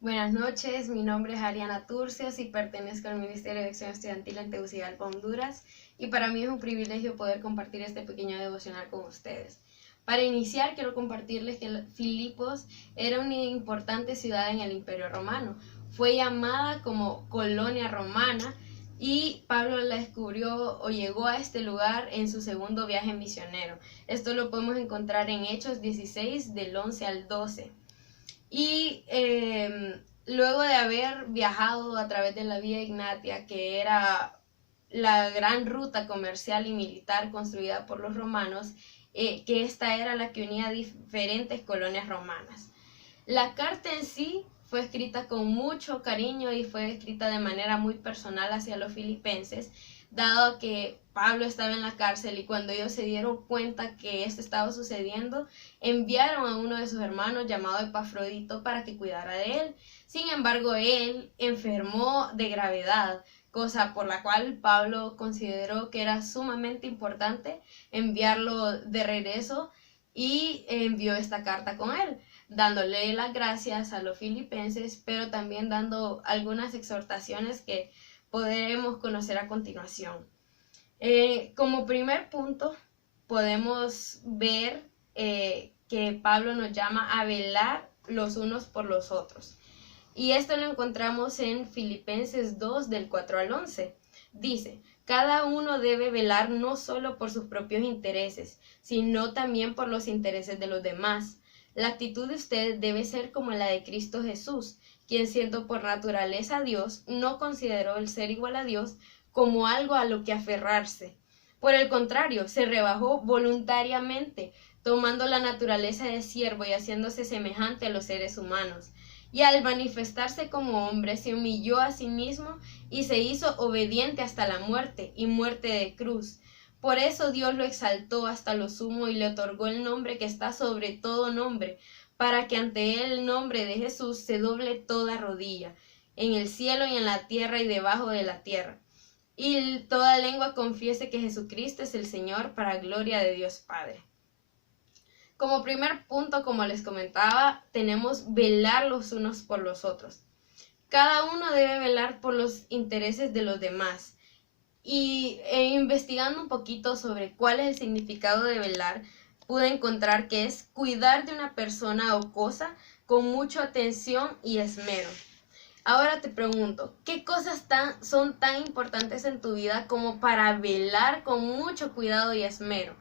Buenas noches, mi nombre es Ariana Turcios y pertenezco al Ministerio de Acción Estudiantil en Tegucigalpa, Honduras, y para mí es un privilegio poder compartir este pequeño devocional con ustedes. Para iniciar, quiero compartirles que Filipos era una importante ciudad en el Imperio Romano. Fue llamada como colonia romana y Pablo la descubrió o llegó a este lugar en su segundo viaje misionero. Esto lo podemos encontrar en Hechos 16 del 11 al 12. Y luego de haber viajado a través de la Vía Ignatia, que era la gran ruta comercial y militar construida por los romanos, que esta era la que unía diferentes colonias romanas. La carta en sí fue escrita con mucho cariño y fue escrita de manera muy personal hacia los filipenses, dado que Pablo estaba en la cárcel y cuando ellos se dieron cuenta que esto estaba sucediendo, enviaron a uno de sus hermanos llamado Epafrodito para que cuidara de él. Sin embargo, él enfermó de gravedad, cosa por la cual Pablo consideró que era sumamente importante enviarlo de regreso y envió esta carta con él, dándole las gracias a los filipenses, pero también dando algunas exhortaciones que podremos conocer a continuación. Como primer punto, podemos ver que Pablo nos llama a velar los unos por los otros. Y esto lo encontramos en Filipenses 2 del 4 al 11. Dice, cada uno debe velar no solo por sus propios intereses, sino también por los intereses de los demás. La actitud de ustedes debe ser como la de Cristo Jesús, quien siendo por naturaleza Dios, no consideró el ser igual a Dios como algo a lo que aferrarse. Por el contrario, se rebajó voluntariamente, tomando la naturaleza de siervo y haciéndose semejante a los seres humanos. Y al manifestarse como hombre, se humilló a sí mismo y se hizo obediente hasta la muerte, y muerte de cruz. Por eso Dios lo exaltó hasta lo sumo y le otorgó el nombre que está sobre todo nombre, para que ante el nombre de Jesús se doble toda rodilla, en el cielo y en la tierra y debajo de la tierra, y toda lengua confiese que Jesucristo es el Señor, para gloria de Dios Padre. Como primer punto, como les comentaba, tenemos velar los unos por los otros. Cada uno debe velar por los intereses de los demás. Y investigando un poquito sobre cuál es el significado de velar, pude encontrar que es cuidar de una persona o cosa con mucha atención y esmero. Ahora te pregunto, ¿qué cosas son tan importantes en tu vida como para velar con mucho cuidado y esmero?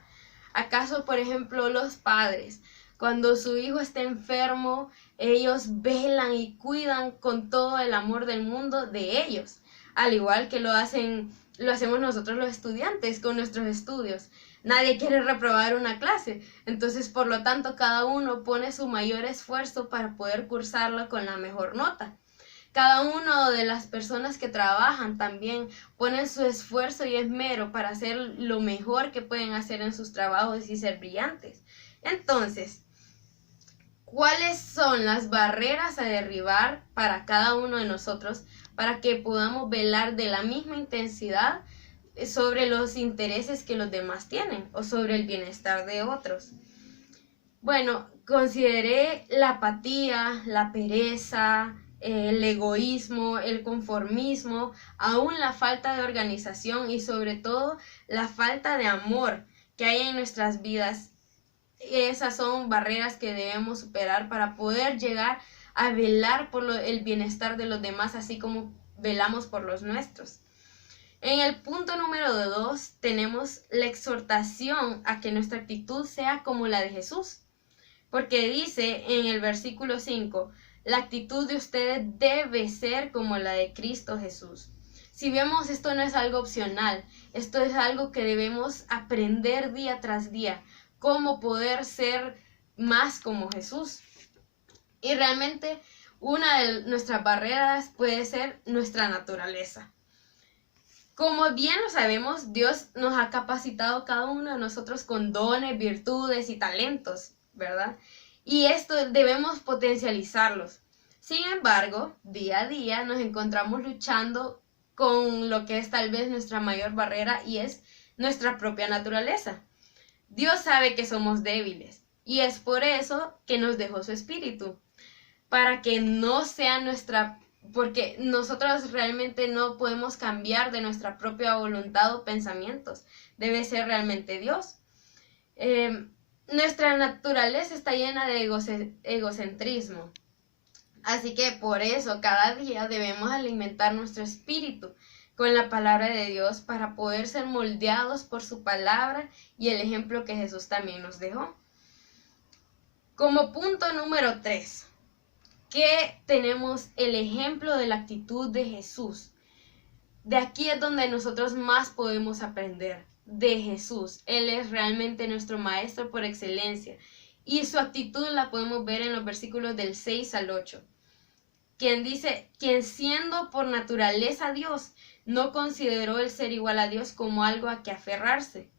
¿Acaso, por ejemplo, los padres, cuando su hijo está enfermo, ellos velan y cuidan con todo el amor del mundo de ellos? Al igual que lo hacemos nosotros los estudiantes con nuestros estudios. Nadie quiere reprobar una clase, entonces por lo tanto cada uno pone su mayor esfuerzo para poder cursarla con la mejor nota. Cada una de las personas que trabajan también ponen su esfuerzo y esmero para hacer lo mejor que pueden hacer en sus trabajos y ser brillantes. Entonces, ¿cuáles son las barreras a derribar para cada uno de nosotros para que podamos velar de la misma intensidad sobre los intereses que los demás tienen o sobre el bienestar de otros? Bueno, consideré la apatía, la pereza, el egoísmo, el conformismo, aún la falta de organización y sobre todo la falta de amor que hay en nuestras vidas. Esas son barreras que debemos superar para poder llegar a velar por el bienestar de los demás, así como velamos por los nuestros. En el punto número 2 tenemos la exhortación a que nuestra actitud sea como la de Jesús. Porque dice en el versículo 5, la actitud de ustedes debe ser como la de Cristo Jesús. Si vemos, esto no es algo opcional, esto es algo que debemos aprender día tras día, cómo poder ser más como Jesús. Y realmente una de nuestras barreras puede ser nuestra naturaleza. Como bien lo sabemos, Dios nos ha capacitado cada uno de nosotros con dones, virtudes y talentos, ¿verdad? Y esto debemos potencializarlos. Sin embargo, día a día nos encontramos luchando con lo que es tal vez nuestra mayor barrera y es nuestra propia naturaleza. Dios sabe que somos débiles y es por eso que nos dejó su espíritu. para que no sea nuestra, porque nosotros realmente no podemos cambiar de nuestra propia voluntad o pensamientos, debe ser realmente Dios. Nuestra naturaleza está llena de egocentrismo, así que por eso cada día debemos alimentar nuestro espíritu con la palabra de Dios para poder ser moldeados por su palabra y el ejemplo que Jesús también nos dejó. Como punto número 3, que tenemos el ejemplo de la actitud de Jesús. De aquí es donde nosotros más podemos aprender de Jesús. Él es realmente nuestro maestro por excelencia y su actitud la podemos ver en los versículos del 6 al 8. Quien dice, quien siendo por naturaleza Dios, no consideró el ser igual a Dios como algo a que aferrarse.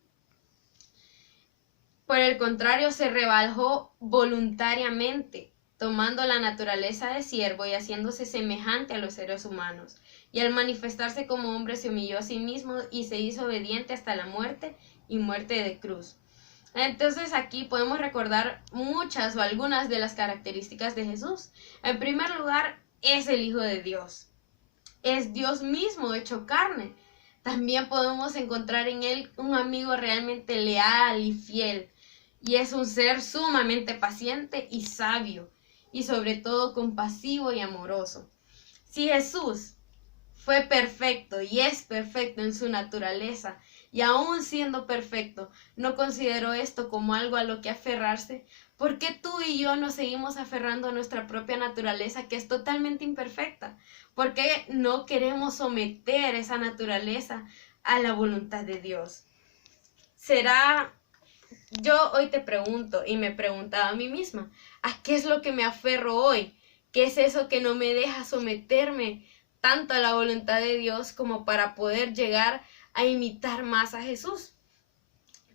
Por el contrario, se rebajó voluntariamente, tomando la naturaleza de siervo y haciéndose semejante a los seres humanos. Y al manifestarse como hombre se humilló a sí mismo y se hizo obediente hasta la muerte y muerte de cruz. Entonces aquí podemos recordar muchas o algunas de las características de Jesús. En primer lugar, es el Hijo de Dios. Es Dios mismo hecho carne. También podemos encontrar en él un amigo realmente leal y fiel. Y es un ser sumamente paciente y sabio. Y sobre todo compasivo y amoroso. Si Jesús fue perfecto y es perfecto en su naturaleza, y aún siendo perfecto, no consideró esto como algo a lo que aferrarse, ¿por qué tú y yo nos seguimos aferrando a nuestra propia naturaleza que es totalmente imperfecta? ¿Por qué no queremos someter esa naturaleza a la voluntad de Dios? Yo hoy te pregunto y me preguntaba a mí misma, ¿a qué es lo que me aferro hoy? ¿Qué es eso que no me deja someterme tanto a la voluntad de Dios como para poder llegar a imitar más a Jesús?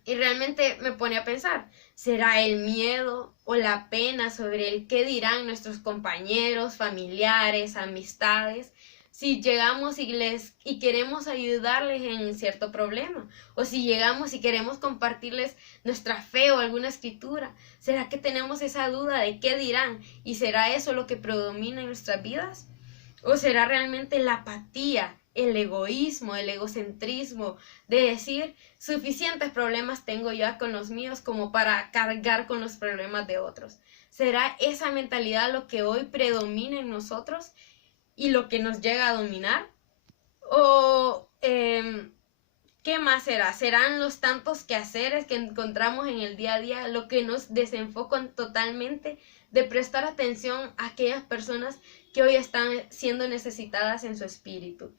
Y realmente me pone a pensar, ¿será el miedo o la pena sobre el qué dirán nuestros compañeros, familiares, amistades, si llegamos y queremos ayudarles en cierto problema? O si llegamos y queremos compartirles nuestra fe o alguna escritura, ¿será que tenemos esa duda de qué dirán? ¿Y será eso lo que predomina en nuestras vidas? ¿O será realmente la apatía, el egoísmo, el egocentrismo de decir, suficientes problemas tengo ya con los míos como para cargar con los problemas de otros? ¿Será esa mentalidad lo que hoy predomina en nosotros y lo que nos llega a dominar? ¿O qué más será? ¿Serán los tantos quehaceres que encontramos en el día a día lo que nos desenfocan totalmente de prestar atención a aquellas personas que hoy están siendo necesitadas en su espíritu?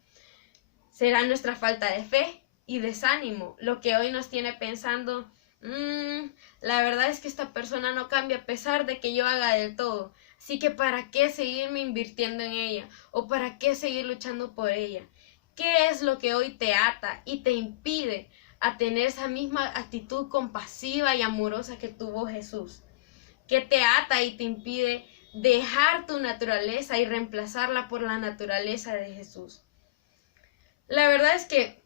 ¿Será nuestra falta de fe y desánimo lo que hoy nos tiene pensando, la verdad es que esta persona no cambia a pesar de que yo haga del todo, así que ¿para qué seguirme invirtiendo en ella? ¿O para qué seguir luchando por ella? ¿Qué es lo que hoy te ata y te impide a tener esa misma actitud compasiva y amorosa que tuvo Jesús? ¿Qué te ata y te impide dejar tu naturaleza y reemplazarla por la naturaleza de Jesús? La verdad es que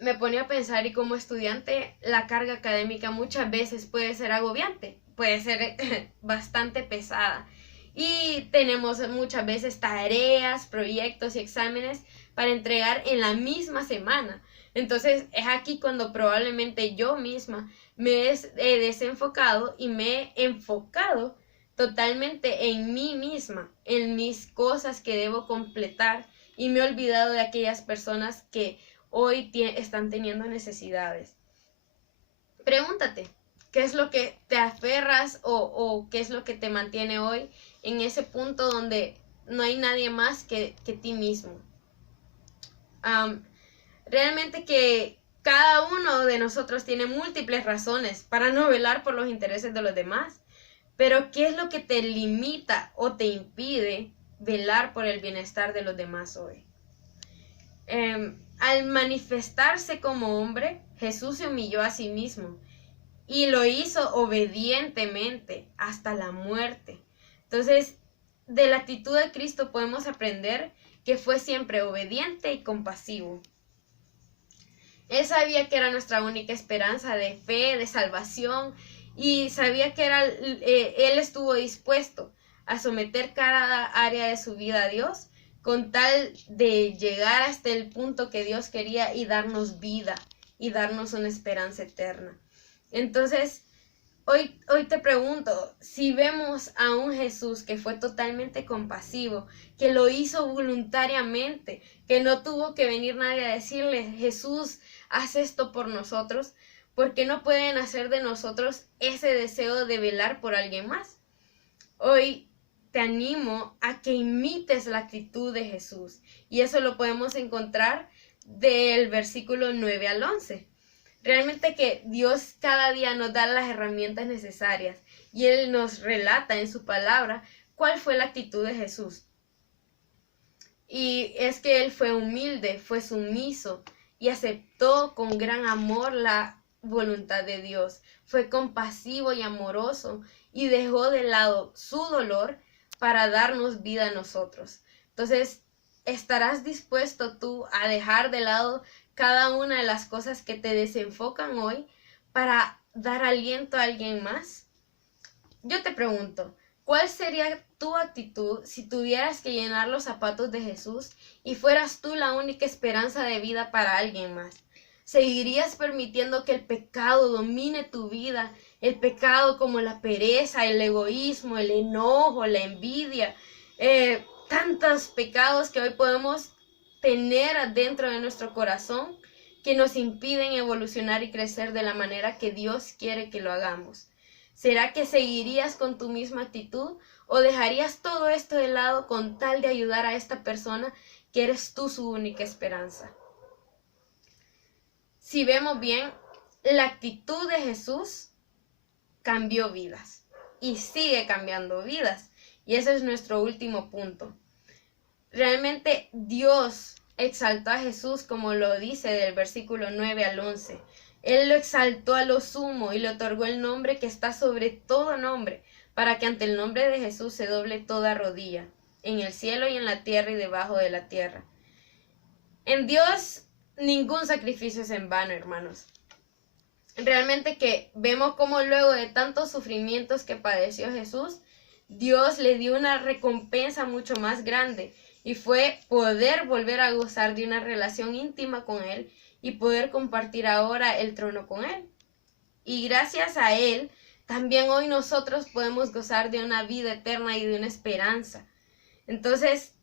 me ponía a pensar, y como estudiante la carga académica muchas veces puede ser agobiante, puede ser bastante pesada. Y tenemos muchas veces tareas, proyectos y exámenes para entregar en la misma semana. Entonces es aquí cuando probablemente yo misma me he desenfocado y me he enfocado totalmente en mí misma, en mis cosas que debo completar, y me he olvidado de aquellas personas que hoy están teniendo necesidades. Pregúntate, ¿qué es lo que te aferras o qué es lo que te mantiene hoy en ese punto donde no hay nadie más que ti mismo? Realmente que cada uno de nosotros tiene múltiples razones para no velar por los intereses de los demás, pero ¿qué es lo que te limita o te impide velar por el bienestar de los demás hoy? Al manifestarse como hombre, Jesús se humilló a sí mismo y lo hizo obedientemente hasta la muerte. Entonces, de la actitud de Cristo podemos aprender que fue siempre obediente y compasivo. Él sabía que era nuestra única esperanza de fe, de salvación, y sabía que él estuvo dispuesto a someter cada área de su vida a Dios, con tal de llegar hasta el punto que Dios quería y darnos vida y darnos una esperanza eterna. Entonces, hoy te pregunto, si vemos a un Jesús que fue totalmente compasivo, que lo hizo voluntariamente, que no tuvo que venir nadie a decirle, Jesús, haz esto por nosotros, ¿por qué no pueden hacer de nosotros ese deseo de velar por alguien más? Hoy te animo a que imites la actitud de Jesús, y eso lo podemos encontrar del versículo 9 al 11. Realmente que Dios cada día nos da las herramientas necesarias y Él nos relata en su palabra cuál fue la actitud de Jesús. Y es que Él fue humilde, fue sumiso y aceptó con gran amor la voluntad de Dios. Fue compasivo y amoroso y dejó de lado su dolor para darnos vida a nosotros. Entonces, ¿estarás dispuesto tú a dejar de lado cada una de las cosas que te desenfocan hoy para dar aliento a alguien más? Yo te pregunto, ¿cuál sería tu actitud si tuvieras que llenar los zapatos de Jesús y fueras tú la única esperanza de vida para alguien más? ¿Seguirías permitiendo que el pecado domine tu vida? El pecado como la pereza, el egoísmo, el enojo, la envidia, tantos pecados que hoy podemos tener dentro de nuestro corazón que nos impiden evolucionar y crecer de la manera que Dios quiere que lo hagamos. ¿Será que seguirías con tu misma actitud o dejarías todo esto de lado con tal de ayudar a esta persona que eres tú su única esperanza? Si vemos bien, la actitud de Jesús cambió vidas y sigue cambiando vidas. Y ese es nuestro último punto. Realmente Dios exaltó a Jesús, como lo dice del versículo 9 al 11. Él lo exaltó a lo sumo y le otorgó el nombre que está sobre todo nombre, para que ante el nombre de Jesús se doble toda rodilla, en el cielo y en la tierra y debajo de la tierra. En Dios ningún sacrificio es en vano, hermanos. Realmente que vemos cómo luego de tantos sufrimientos que padeció Jesús, Dios le dio una recompensa mucho más grande, y fue poder volver a gozar de una relación íntima con Él y poder compartir ahora el trono con Él. Y gracias a Él, también hoy nosotros podemos gozar de una vida eterna y de una esperanza. Entonces,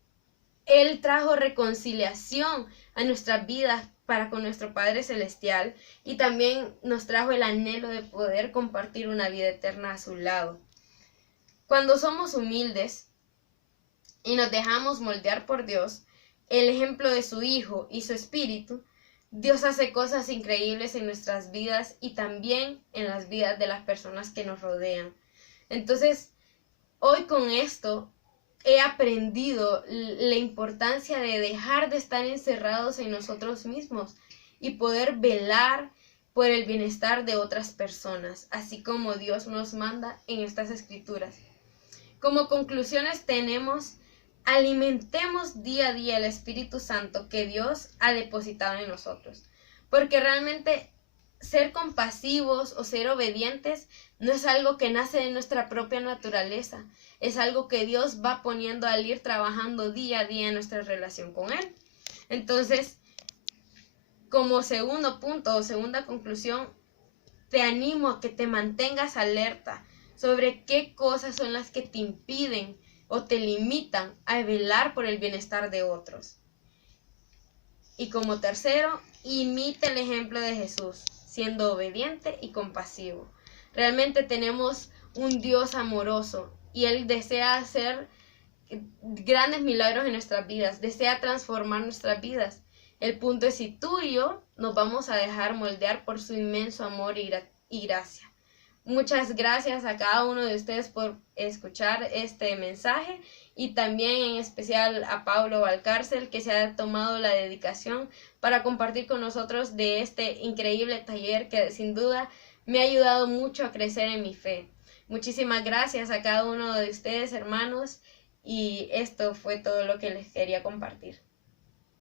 Él trajo reconciliación a nuestras vidas para con nuestro Padre Celestial, y también nos trajo el anhelo de poder compartir una vida eterna a su lado. Cuando somos humildes y nos dejamos moldear por Dios, el ejemplo de su Hijo y su Espíritu, Dios hace cosas increíbles en nuestras vidas y también en las vidas de las personas que nos rodean. Entonces, hoy con esto he aprendido la importancia de dejar de estar encerrados en nosotros mismos y poder velar por el bienestar de otras personas, así como Dios nos manda en estas escrituras. Como conclusiones tenemos: alimentemos día a día el Espíritu Santo que Dios ha depositado en nosotros, porque realmente ser compasivos o ser obedientes no es algo que nace de nuestra propia naturaleza, es algo que Dios va poniendo al ir trabajando día a día en nuestra relación con Él. Entonces, como segundo punto o segunda conclusión, te animo a que te mantengas alerta sobre qué cosas son las que te impiden o te limitan a velar por el bienestar de otros. Y como tercero, imita el ejemplo de Jesús, siendo obediente y compasivo. Realmente tenemos un Dios amoroso y Él desea hacer grandes milagros en nuestras vidas, desea transformar nuestras vidas. El punto es si tú y yo nos vamos a dejar moldear por su inmenso amor y gracia. Muchas gracias a cada uno de ustedes por escuchar este mensaje, y también en especial a Pablo Valcárcel, que se ha tomado la dedicación para compartir con nosotros de este increíble taller que sin duda me ha ayudado mucho a crecer en mi fe. Muchísimas gracias a cada uno de ustedes, hermanos, y esto fue todo lo que les quería compartir.